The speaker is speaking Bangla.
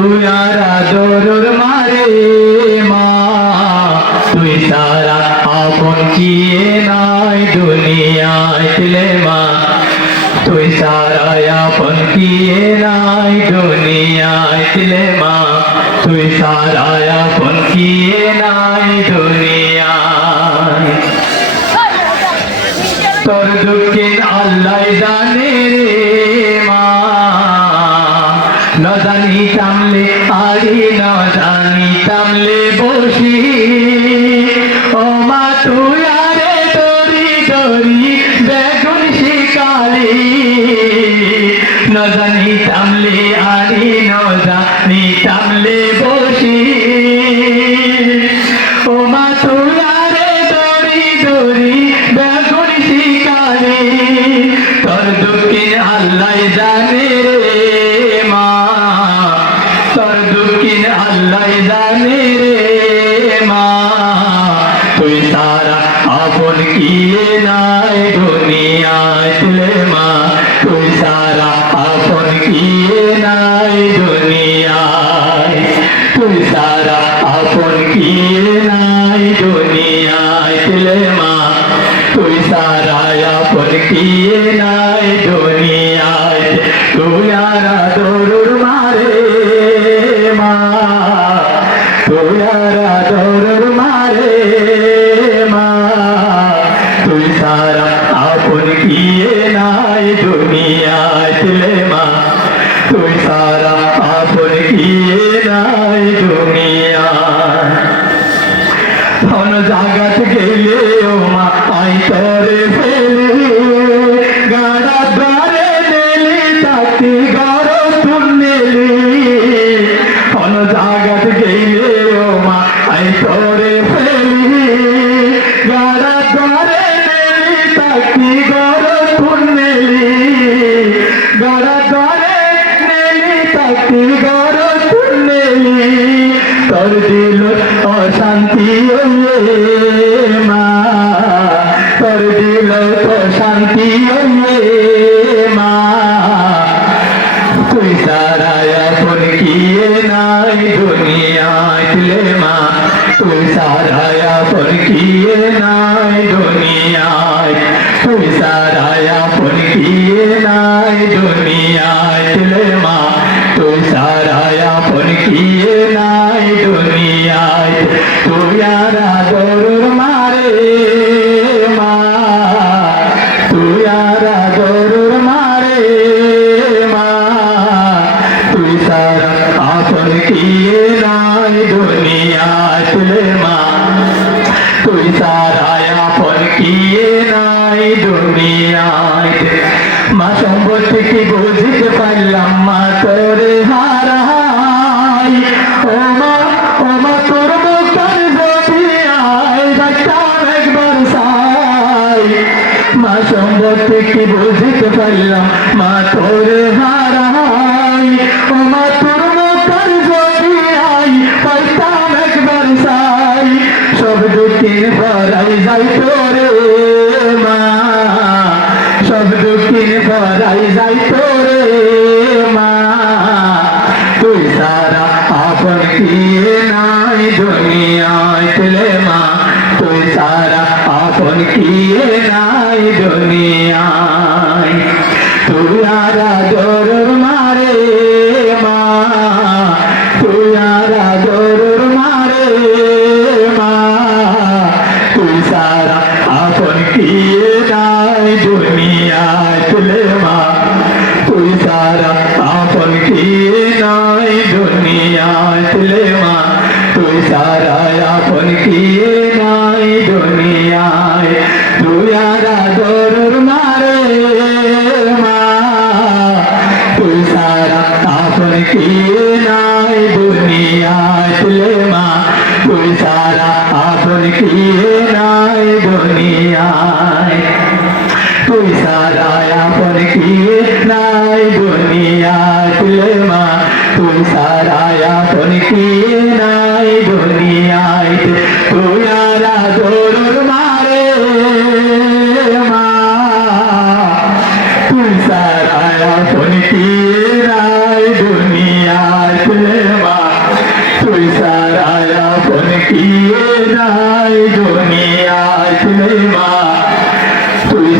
তুই আর আদর মারে মা, তুই সারা আপন কি নাই দুনিয়ায় ছিলে মা, তুই সারা আপন কি নাই দুনিয়ায় ছিলে মা, তুই সারা আপন কি নাই দুনিয়ায়। তোর দুঃখিন আল্লাহ জানে রে মা, ন জানিতামলে আরি ন জানিতামলে বসি, ও মা তুই আরে দরি দরি বেগুন শিকারি, ন জানিতামলে আরি ন জানিতামলে বসি, ও মা তুই আরে দরি দরি বেগুন শিকারি, তোর দুঃখিন আল্লাহ জানে রে মা, তোর দুঃখিন আল্লাহ জানে রে মা, তুই সারা আপন কি নাই দুনিয়ায় ছিলে মা, তুই সারা আপন কি নাই দুনিয়ায়, তুই সারা আপন কি নাই দুনিয়ায় ছিলে মা, তুই সারা আপন কি নাই দুনিয়ায়। তুই আর আদর মারে মা, তুই আর আদর মারে মা, তুই সারা আপন কি নাই দুনিয়ায় ছিলে মা, তুই সারা আপন কি নাই দুনিয়ায়। ধন জাগাত গেলে ও মা আই তরে ফেলে, গাড়া দ্বারে নেলি তাতি গড় তুলনেলি, ধন জাগাত গেলে ও মা আই তরে ফেলি, গাড়া দ্বারে নেলি তাতি গড় তুলনেলি, গাড়া দ্বারে নেলি তাতি গড় তুলনেলি, তোর দিল অশান্তি মা, তোর দিল অশান্তি মা, তুই সারা আপন কি নাই দুনিয়ায় ছিলে মা, তুই সারা আপন কি নাই দুনিয়ায়, তুই সারা আপন কি নাই দুনিয়ায় ছিলে মা, তুই সারা আপন কি নাই দুনিয়ায়। তুই আর আদর মারে মা, তুই আর আদর মারে মা, তুই সারা আপন কি নাই দুনিয়ায় ছিলে মা, তুই সারা আপন কি নাই দুনিয়ায়। মা সম্পত্তি কি বুঝতে পারলাম মা তোরে হারাই, ও মা তোর মুখের যদি আয় দেখতাম একবার সাই, মা সম্পত্তি কি বুঝতে পারলাম মা তোরে হারাই, ও মা তোর মুখের যদি আয় দেখতাম একবার সাই, সব দুঃখের ভরাই যাই তোরে মা, সব দুঃখের ভরাই যাই তোরে মা, তুই সারা আপন কি নাই দুনিয়ায় ছিলে মা, তুই সারা আপন কি নাই দুনিয়ায়। তুই আর আদর মারে মা, তুই আর আদর মারে মা, তুই সারা আপন কি নাই দুনিয়ায় ছিলে মা, তুই সারা আপন কি নাই দুনিয়ায় ছিলে মা, তুই সারা আপন কি নাই দুনিয়ায়। তুই আর আদর মারে মা, তুই সারা আপন কি নাই দুনিয়ায় ছিলে মা, তুই সারা আপন কি নাই দুনিয়ায়, তুই সারা আপন কি নাই দুনিয়ায় ছিলে মা, তুই সারা আপন কি নাই দুনিয়ায়। তুই আর আদর মারে মা, তুই সারা আপন কি নাই দুনিয়ায় ছিলে সারায়া আপন কি নাই দুনিয়ায় রে মা তুই